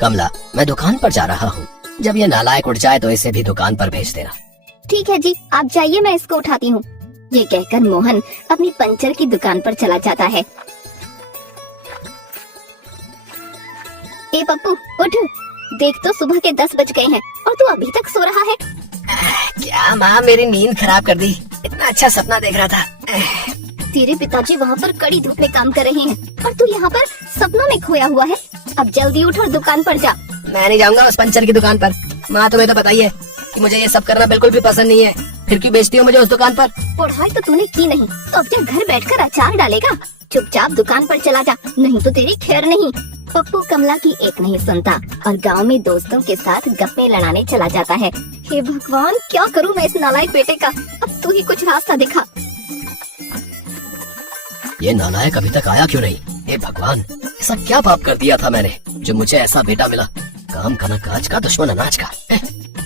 कमला, मैं दुकान पर जा रहा हूँ। जब ये नालायक उठ जाए तो इसे भी दुकान पर भेज देना। ठीक है जी, आप जाइए, मैं इसको उठाती हूँ। ये कहकर मोहन अपनी पंचर की दुकान पर चला जाता है। ए पप्पू, उठ, देख तो सुबह के 10 बज गए हैं और तू अभी तक सो रहा है। क्या माँ, मेरी नींद खराब कर दी। इतना अच्छा सपना देख रहा था। तेरे पिताजी वहाँ पर कड़ी धूप में काम कर रहे हैं और तू यहाँ पर सपनों में खोया हुआ है। अब जल्दी उठ और दुकान पर जा। मैं नहीं जाऊंगा उस पंचर की दुकान पर। माँ, तुम्हें तो पता ही है कि मुझे ये सब करना बिल्कुल भी पसंद नहीं है। फिर क्यों बेचती हो मुझे उस दुकान पर? पढ़ाई तो तूने की नहीं तो अपने घर बैठकर अचार डालेगा। चुपचाप दुकान पर चला जा, नहीं तो तेरी खैर नहीं। पप्पू कमला की एक नहीं सुनता और गांव में दोस्तों के साथ गप्पे लड़ाने चला जाता है। हे भगवान, क्या करूं मैं इस नालायक बेटे का? अब तू ही कुछ रास्ता दिखा। ये नालायक अभी तक आया क्यों नहीं? हे भगवान, ऐसा क्या पाप कर दिया था मैंने जो मुझे ऐसा बेटा मिला? काम का न काज का, दुश्मन अनाज का।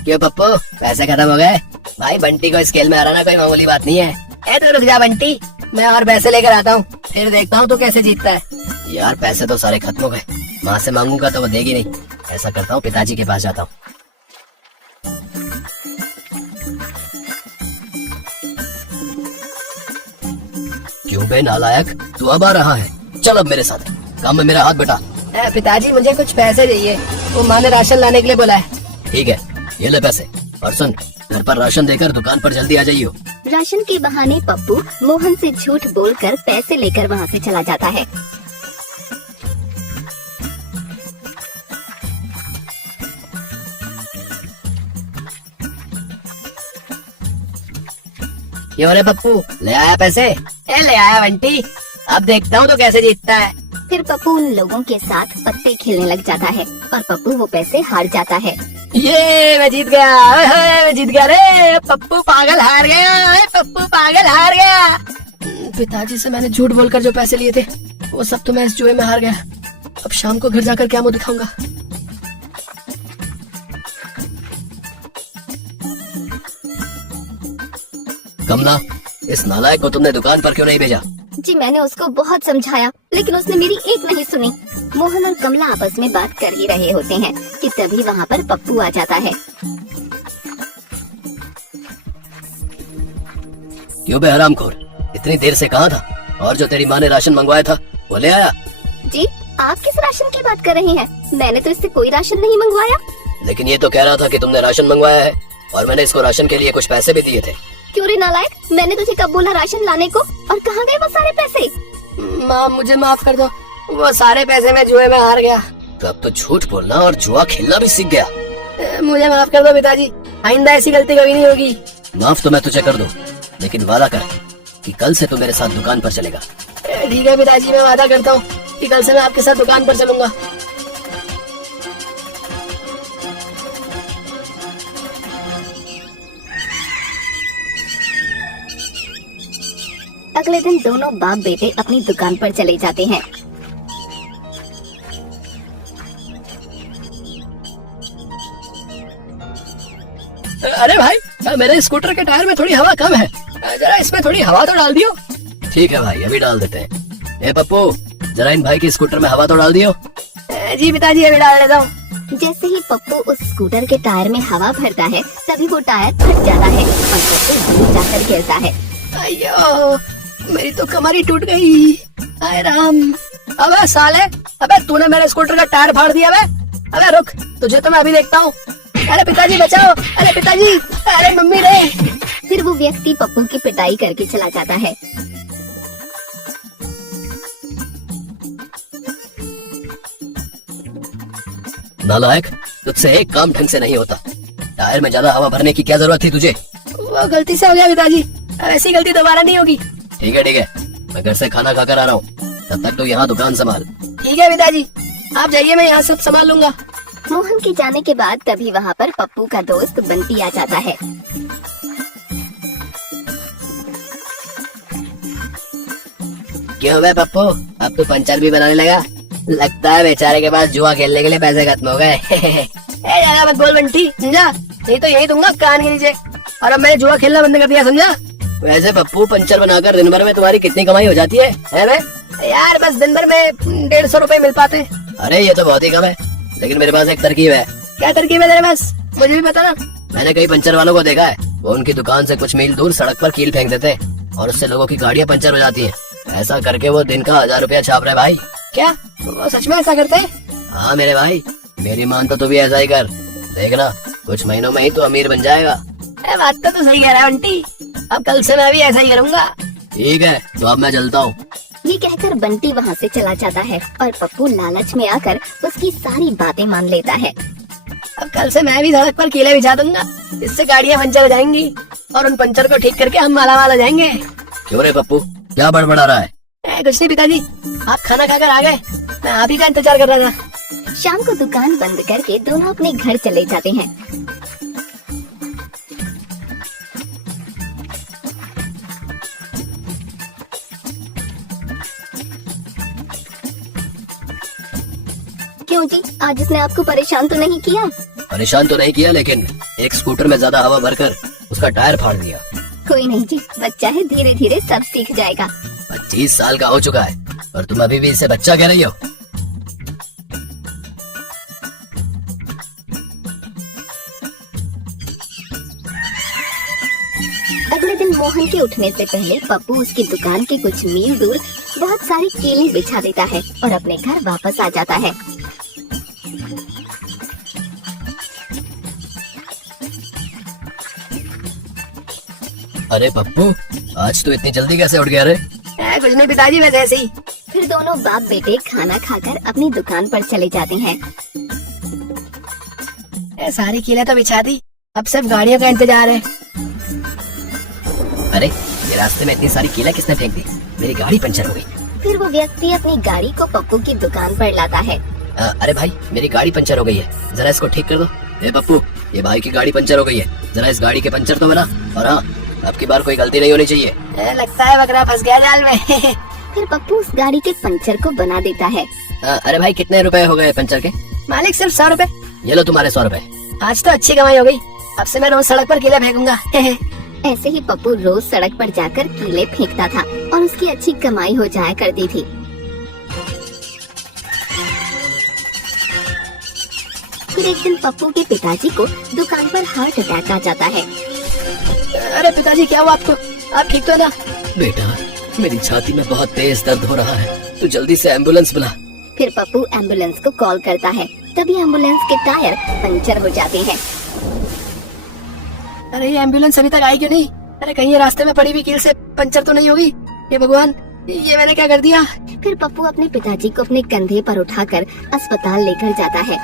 क्यों पप्पू, पैसे खत्म हो गए? भाई, बंटी को स्केल में हराना कोई मामूली बात नहीं है। तो रुक जा बंटी, मैं और पैसे लेकर आता हूँ, फिर देखता हूँ तू कैसे जीतता है। यार, पैसे तो सारे खत्म हो गए। माँ से मांगूंगा तो वो देगी नहीं। ऐसा करता हूँ, पिताजी के पास जाता हूँ। क्यों बे नालायक, तू अब आ रहा है? चल अब मेरे साथ, काम में मेरा हाथ बटा। पिताजी, मुझे कुछ पैसे चाहिए, वो माँ ने राशन लाने के लिए बोला है। ठीक है, ये ले पैसे, और सुन, घर पर राशन देकर दुकान पर जल्दी आ जाइयो। राशन के बहाने पप्पू मोहन से झूठ बोलकर पैसे लेकर वहाँ से चला जाता है। क्यों रे पप्पू, ले आया पैसे? ले आया बंटी, अब देखता हूँ तो कैसे जीतता है। फिर पप्पू उन लोगों के साथ पत्ते खेलने लग जाता है और पप्पू वो पैसे हार जाता है। ये मैं जीत गया, मैं जीत गया रे। पप्पू पागल हार गया, पप्पू पागल हार गया। पिताजी से मैंने झूठ बोलकर जो पैसे लिए थे वो सब तो मैं इस जुए में हार गया। अब शाम को घर जाकर क्या मुंह दिखाऊंगा? कमला, इस नालायक को तुमने दुकान पर क्यों नहीं भेजा? जी, मैंने उसको बहुत समझाया लेकिन उसने मेरी एक नहीं सुनी। मोहन और कमला आपस में बात कर ही रहे होते हैं कि तभी वहाँ पर पप्पू आ जाता है। क्यों बे हरामखोर, इतनी देर से कहाँ था? और जो तेरी माँ ने राशन मंगवाया था वो ले आया? जी, आप किस राशन की बात कर रहे हैं? मैंने तो इससे कोई राशन नहीं मंगवाया। लेकिन ये तो कह रहा था कि तुमने राशन मंगवाया है और मैंने इसको राशन के लिए कुछ पैसे भी दिए थे। क्यों रे नालायक, मैंने तुझे कब बोला राशन लाने को? और कहाँ गए वो सारे पैसे? माँ, मुझे माफ कर दो, वो सारे पैसे मैं जुए में हार गया। तो अब तो झूठ बोलना और जुआ खेलना भी सीख गया। मुझे माफ कर दो पिताजी, आइंदा ऐसी गलती कभी नहीं होगी। माफ तो मैं तुझे कर दूं, लेकिन वादा कर कि कल से तू मेरे साथ दुकान पर चलेगा। ठीक है पिताजी, मैं वादा करता हूँ कि कल से मैं आपके साथ दुकान पर चलूंगा। अगले दिन दोनों बाप बेटे अपनी दुकान पर चले जाते हैं। अरे भाई, मेरे स्कूटर के टायर में थोड़ी हवा कम है, जरा इसमें थोड़ी हवा तो डाल दियो। ठीक है भाई, अभी डाल देते हैं। ए पप्पू, जरा इन भाई के स्कूटर में हवा तो डाल दियो। जी पिताजी, अभी डाल देता हूँ। जैसे ही पप्पू उस स्कूटर के टायर में हवा भरता है तभी वो टायर फट जाता है और पप्पू दूर जाकर गिरता है। अयो, मेरी तो कमर ही टूट गई। हाय राम। अबे साले, अबे तूने मेरे स्कूटर का टायर फाड़ दिया। अबे रुक, तुझे तो मैं अभी देखता हूँ। अरे पिताजी बचाओ, अरे पिताजी, अरे मम्मी रे। फिर वो व्यक्ति पप्पू की पिटाई करके चला जाता है। नालायक, तुझसे एक काम ढंग से नहीं होता। टायर में ज्यादा हवा भरने की क्या जरूरत थी तुझे? वो गलती से हो गया पिताजी, ऐसी गलती दोबारा नहीं होगी। ठीक है, मैं घर से खाना खाकर आ रहा हूँ, तब तक तो यहाँ दुकान संभाल। ठीक है पिताजी, आप जाइए, मैं यहाँ सब संभाल लूंगा। मोहन के जाने के बाद तभी वहाँ पर पप्पू का दोस्त बंटी आ जाता है। क्यों हुआ पप्पू, अब तो पंचर भी बनाने लगा? लगता है बेचारे के पास जुआ खेलने के लिए पैसे खत्म हो गए। ज्यादा मत बोल बंटी, समझा? नहीं तो यही दूंगा कान के नीचे। और अब मैंने जुआ खेलना बंद कर दिया, समझा? वैसे पप्पू, पंचर बनाकर दिन भर में तुम्हारी कितनी कमाई हो जाती है बे? यार बस दिन भर में 150 रुपए मिल पाते। अरे ये तो बहुत ही कम है, लेकिन मेरे पास एक तरकीब है। क्या तरकीब है तेरे पास? मुझे भी बता ना। मैंने कई पंचर वालों को देखा है, वो उनकी दुकान से कुछ मील दूर सड़क पर कील फेंक देते हैं और उससे लोगों की गाड़ियाँ पंचर हो जाती हैं। ऐसा करके वो दिन का 1000 रुपया छाप रहे भाई। क्या वो सच में ऐसा करते हैं? हाँ मेरे भाई, मेरी मान तो तू भी ऐसा ही कर, देखना कुछ महीनों में ही तू अमीर बन जाएगा। बात तो सही कह रहा है बंटी, अब कल से मैं भी ऐसा ही करूँगा। ठीक है, तो अब मैं चलता हूँ। ये कहकर बंटी वहाँ से चला जाता है और पप्पू लालच में आकर उसकी सारी बातें मान लेता है। अब कल से मैं भी सड़क पर कीले बिछा दूंगा, इससे गाड़ियाँ पंचर हो जाएंगी और उन पंचर को ठीक करके हम मालामाल हो जाएंगे। क्यों रे पप्पू, क्या बड़बड़ा रहा है? कुछ नहीं पिताजी, आप खाना खाकर आ गए, मैं आप ही का इंतजार कर रहा था। शाम को दुकान बंद करके दोनों अपने घर चले जाते हैं। क्यों जी, आज इसने आपको परेशान तो नहीं किया? परेशान तो नहीं किया, लेकिन एक स्कूटर में ज्यादा हवा भरकर उसका टायर फाड़ दिया। कोई नहीं जी, बच्चा है, धीरे धीरे सब सीख जाएगा। 25 साल का हो चुका है और तुम अभी भी इसे बच्चा कह रही हो? अगले दिन मोहन के उठने से पहले पप्पू उसकी दुकान के कुछ मील दूर बहुत सारे केले बिछा देता है और अपने घर वापस आ जाता है। अरे पप्पू, आज तो इतनी जल्दी कैसे उठ गया रे? कुछ नहीं पिताजी, वैसे ऐसे ही। फिर दोनों बाप बेटे खाना खाकर अपनी दुकान पर चले जाते हैं। सारी कीलें तो बिछा दी, अब सिर्फ गाड़ियों का इंतजार है। अरे ये रास्ते में इतनी सारी कीलें किसने फेंक दी? मेरी गाड़ी पंचर हो गई। फिर वो व्यक्ति अपनी गाड़ी को पप्पू की दुकान पर लाता है। अरे भाई, मेरी गाड़ी पंचर हो गई है, जरा इसको ठीक कर दो। ए पप्पू, ये भाई की गाड़ी पंचर हो गई है, जरा इस गाड़ी के पंचर तो बना। और हाँ, अब की बार कोई गलती नहीं होनी चाहिए। लगता है बकरा फंस गया जाल में। फिर पप्पू उस गाड़ी के पंचर को बना देता है। अरे भाई, कितने रुपए हो गए पंचर के? मालिक सिर्फ 100 रुपए। ये लो तुम्हारे 100 रुपए। आज तो अच्छी कमाई हो गई, अब से मैं रोज सड़क पर कीले फेंकूंगा। ऐसे ही पप्पू रोज सड़क पर जाकर कीले फेंकता था और उसकी अच्छी कमाई हो जाया करती थी। फिर एक दिन पप्पू के पिताजी को दुकान पर हार्ट अटैक आ जाता है। अरे पिताजी, क्या हुआ आपको? आप ठीक तो ना? बेटा, मेरी छाती में बहुत तेज दर्द हो रहा है, तू जल्दी से एम्बुलेंस बुला। फिर पप्पू एम्बुलेंस को कॉल करता है, तभी एम्बुलेंस के टायर पंचर हो जाते हैं। अरे ये एम्बुलेंस अभी तक आई क्यों नहीं? अरे कहीं ये रास्ते में पड़ी हुई कील से पंचर तो नहीं होगी? ये भगवान, ये मैंने क्या कर दिया? फिर पप्पू अपने पिताजी को अपने कंधे पर उठाकर अस्पताल लेकर जाता है।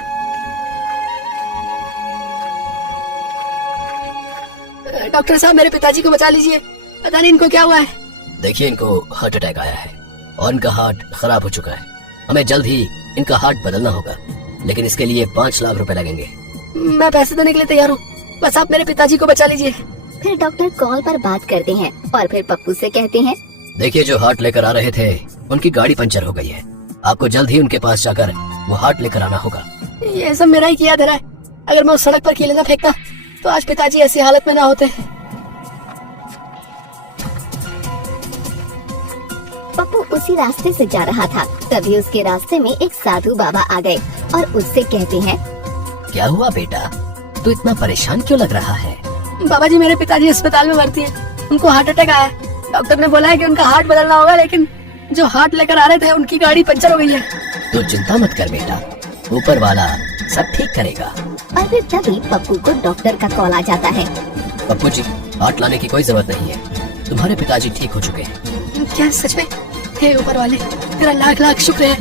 डॉक्टर साहब, मेरे पिताजी को बचा लीजिए, पता नहीं इनको क्या हुआ है। देखिए, इनको हार्ट अटैक आया है और इनका हार्ट खराब हो चुका है। हमें जल्द ही इनका हार्ट बदलना होगा, लेकिन इसके लिए 5 लाख रुपए लगेंगे। मैं पैसे देने के लिए तैयार हूँ, बस आप मेरे पिताजी को बचा लीजिए। फिर डॉक्टर कॉल पर बात करते हैं और फिर पप्पू से कहते हैं, देखिए, जो हार्ट लेकर आ रहे थे उनकी गाड़ी पंचर हो गई है, आपको जल्द ही उनके पास जाकर वो हार्ट लेकर आना होगा। ये सब मेरा ही किया धरा है, अगर मैं उस सड़क पर कीले न फेंकता तो आज पिताजी ऐसी हालत में ना होते। पप्पू उसी रास्ते से जा रहा था, तभी उसके रास्ते में एक साधु बाबा आ गए और उससे कहते हैं, क्या हुआ बेटा, तू इतना परेशान क्यों लग रहा है? बाबा जी, मेरे पिताजी अस्पताल में भर्ती हैं, उनको हार्ट अटैक आया। डॉक्टर ने बोला है कि उनका हार्ट बदलना होगा, लेकिन जो हार्ट लेकर आ रहे थे उनकी गाड़ी पंचर हो गई है। तू चिंता मत कर बेटा, ऊपर वाला सब ठीक करेगा। और फिर तभी पप्पू को डॉक्टर का कॉल आ जाता है। पप्पू जी, हार्ट लाने की कोई जरूरत नहीं है, तुम्हारे पिताजी ठीक हो चुके हैं। क्या सच में? हे ऊपर वाले, तेरा लाख लाख शुक्र है।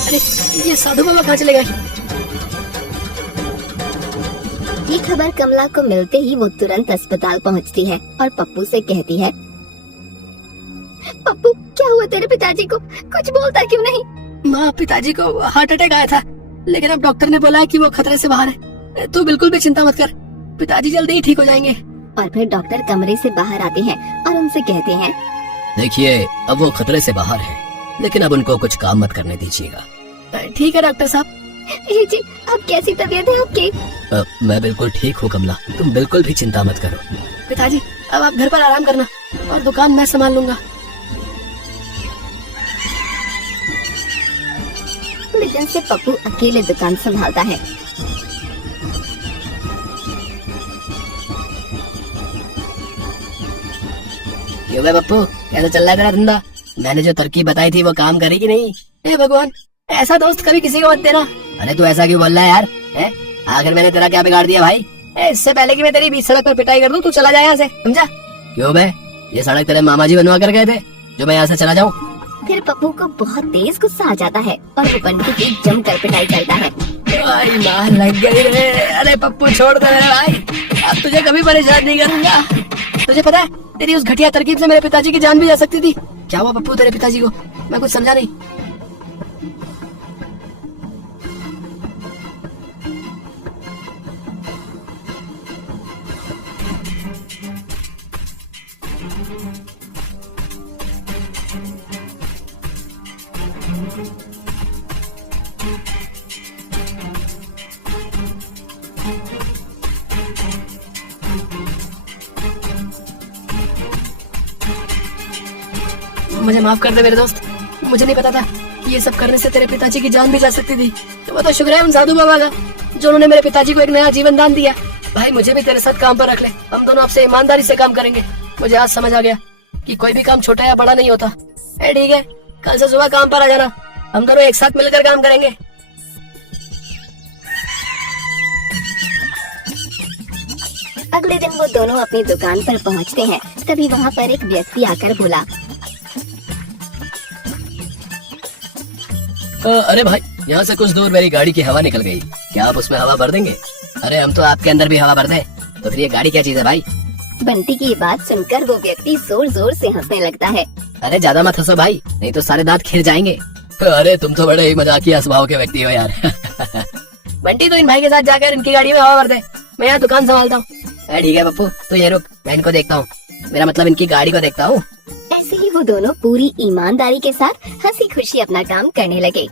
अरे ये साधु बाबा कहाँ चले गए? ये खबर कमला को मिलते ही वो तुरंत अस्पताल पहुंचती है और पप्पू से कहती है, पप्पू क्या हुआ तेरे पिताजी को, कुछ बोलता क्यों नहीं? माँ, पिताजी को हार्ट अटैक आया था, लेकिन अब डॉक्टर ने बोला है कि वो खतरे से बाहर है। तू बिल्कुल भी चिंता मत कर, पिताजी जल्दी ही ठीक हो जाएंगे। और फिर डॉक्टर कमरे से बाहर आते हैं और उनसे कहते हैं, देखिए, अब वो खतरे से बाहर है, लेकिन अब उनको कुछ काम मत करने दीजिएगा। ठीक है डॉक्टर साहब। जी, अब कैसी तबीयत है आपकी? मैं बिल्कुल ठीक हूँ कमला, तुम बिल्कुल भी चिंता मत करो। पिताजी, अब आप घर पर आराम करना और दुकान मैं संभाल लूंगा। अगले दिन से पप्पू अकेले दुकान संभालता है। क्यों बे पप्पू, कैसा चल रहा है तेरा धंधा? मैंने जो तरकीब बताई थी वो काम करी कि नहीं? ए भगवान, ऐसा दोस्त कभी किसी को मत देना। अरे तू ऐसा क्यों बोल रहा है यार? आखिर मैंने तेरा क्या बिगाड़ दिया भाई? इससे पहले कि मैं तेरी बीच सड़क पर पिटाई कर दूं, तू चला जाए यहाँ से, समझा? क्यों बे, ये सड़क तेरे मामा जी बनवा कर गए थे जो मैं यहाँ से चला जाऊँ? फिर पप्पू को बहुत तेज गुस्सा आ जाता है और वो बंटी की जमकर पिटाई करता है। भाई मार लग गई रे। अरे पप्पू छोड़ दे मेरे भाई, अब तुझे कभी परेशान नहीं करूंगा। तुझे पता है तेरी उस घटिया तरकीब से मेरे पिताजी की जान भी जा सकती थी। क्या हुआ पप्पू तेरे पिताजी को? मैं कुछ समझा नहीं। मुझे माफ कर दे मेरे दोस्त, मुझे नहीं पता था कि ये सब करने से तेरे पिताजी की जान भी जा सकती थी। तो वो तो शुक्र है उन साधु बाबा का जो उन्होंने मेरे पिताजी को एक नया जीवन दान दिया। भाई मुझे भी तेरे साथ काम पर रख ले, हम दोनों आपसे ईमानदारी से काम करेंगे। मुझे आज समझ आ गया कि कोई भी काम छोटा या बड़ा नहीं होता। ठीक है, कल से सुबह काम पर आ जाना, हम दोनों एक साथ मिलकर काम करेंगे। अगले दिन वो दोनों अपनी दुकान पर पहुंचते हैं। तभी वहाँ पर एक व्यक्ति आकर बोला, अरे भाई, यहाँ से कुछ दूर मेरी गाड़ी की हवा निकल गई, क्या आप उसमें हवा भर देंगे? अरे हम तो आपके अंदर भी हवा भर दें, तो फिर ये गाड़ी क्या चीज है भाई? बंटी की बात सुनकर वो व्यक्ति जोर जोर से हंसने लगता है। अरे ज्यादा मत हंसो भाई, नहीं तो सारे दांत खिल जाएंगे। अरे तुम तो बड़े ही मजाकिया स्वभाव के व्यक्ति हो यार। बंटी तो इन भाई के साथ जाकर इनकी गाड़ी में हवा भर दे, मैं यहाँ दुकान संभालता हूँ। ठीक है पप्पू, तो ये रुक, मैं इनको देखता हूँ, मेरा मतलब इनकी गाड़ी को देखता हूँ। ऐसे ही वो दोनों पूरी ईमानदारी के साथ हंसी खुशी अपना काम करने लगे।